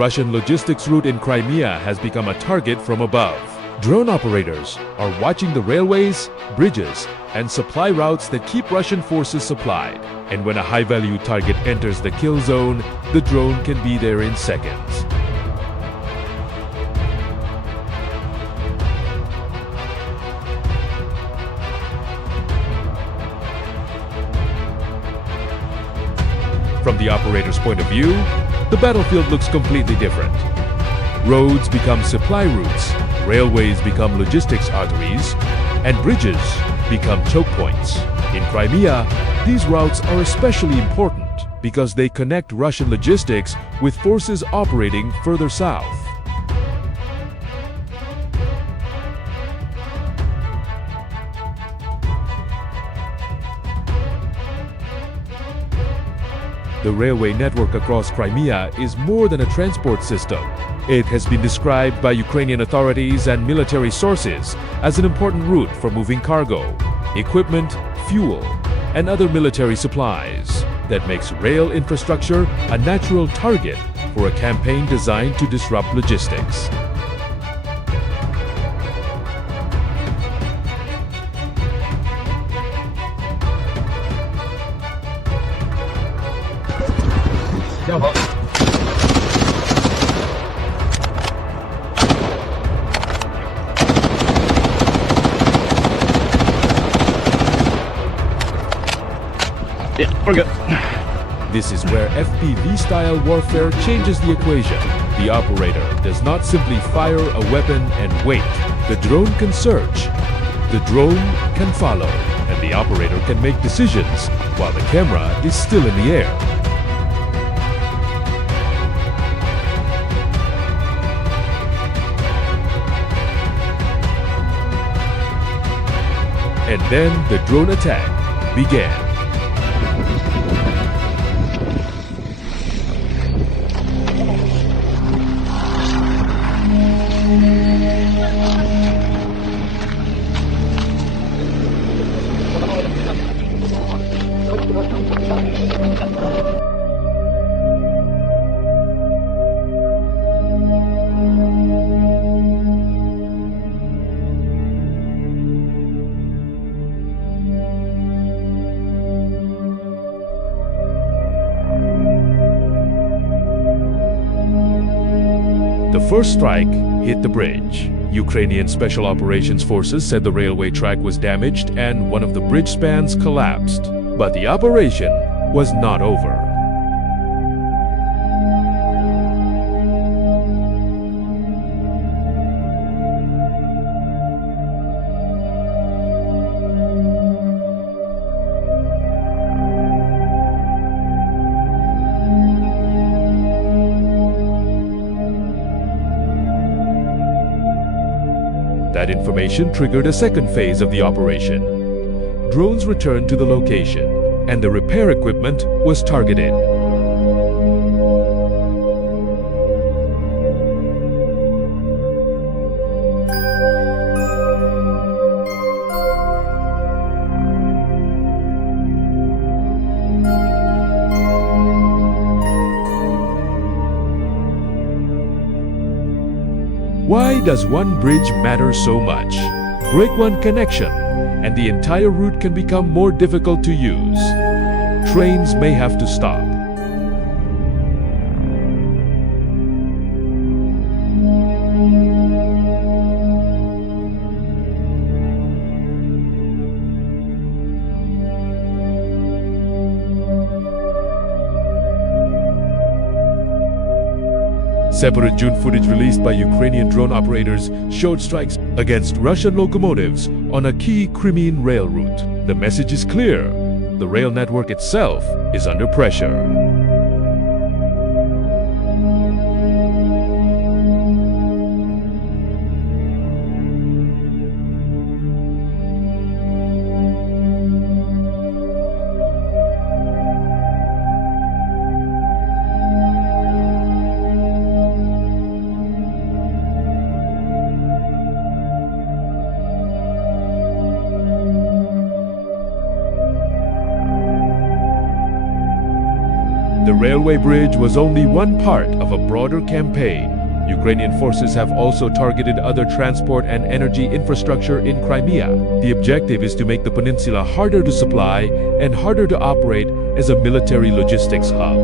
Russian logistics route in Crimea has become a target from above. Drone operators are watching the railways, bridges, and supply routes that keep Russian forces supplied. And when a high-value target enters the kill zone, the drone can be there in seconds. From the operator's point of view, the battlefield looks completely different. Roads become supply routes, railways become logistics arteries, and bridges become choke points. In Crimea, these routes are especially important because they connect Russian logistics with forces operating further south. The railway network across Crimea is more than a transport system. It has been described by Ukrainian authorities and military sources as an important route for moving cargo, equipment, fuel, and other military supplies. That makes rail infrastructure a natural target for a campaign designed to disrupt logistics. Yeah, we're good. This is where FPV-style warfare changes the equation. The operator does not simply fire a weapon and wait. The drone can search, the drone can follow, and the operator can make decisions while the camera is still in the air. And then the drone attack began. The first strike hit the bridge. Ukrainian Special Operations Forces said the railway track was damaged and one of the bridge spans collapsed. But the operation was not over. That information triggered a second phase of the operation. Drones returned to the location, and the repair equipment was targeted. Why does one bridge matter so much? Break one connection, and the entire route can become more difficult to use. Trains may have to stop. Separate June footage released by Ukrainian drone operators showed strikes against Russian locomotives on a key Crimean rail route. The message is clear. The rail network itself is under pressure. The railway bridge was only one part of a broader campaign. Ukrainian forces have also targeted other transport and energy infrastructure in Crimea. The objective is to make the peninsula harder to supply and harder to operate as a military logistics hub.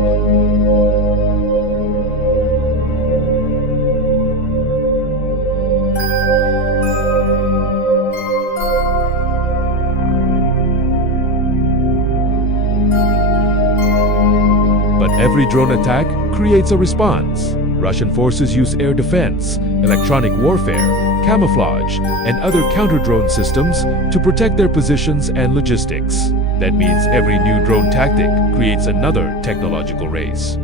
But every drone attack creates a response. Russian forces use air defense, electronic warfare, camouflage, and other counter-drone systems to protect their positions and logistics. That means every new drone tactic creates another technological race.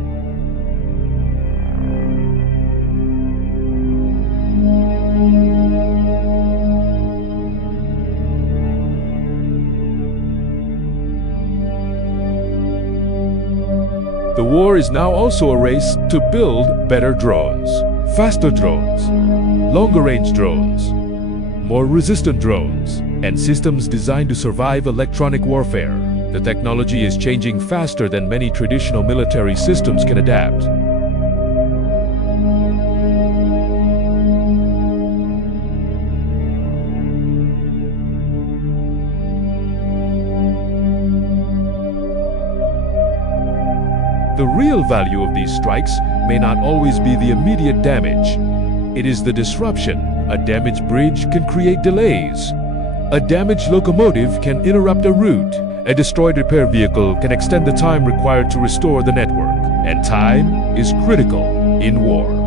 The war is now also a race to build better drones, faster drones, longer-range drones, more resistant drones, and systems designed to survive electronic warfare. The technology is changing faster than many traditional military systems can adapt. The real value of these strikes may not always be the immediate damage. It is the disruption. A damaged bridge can create delays. A damaged locomotive can interrupt a route. A destroyed repair vehicle can extend the time required to restore the network. And time is critical in war.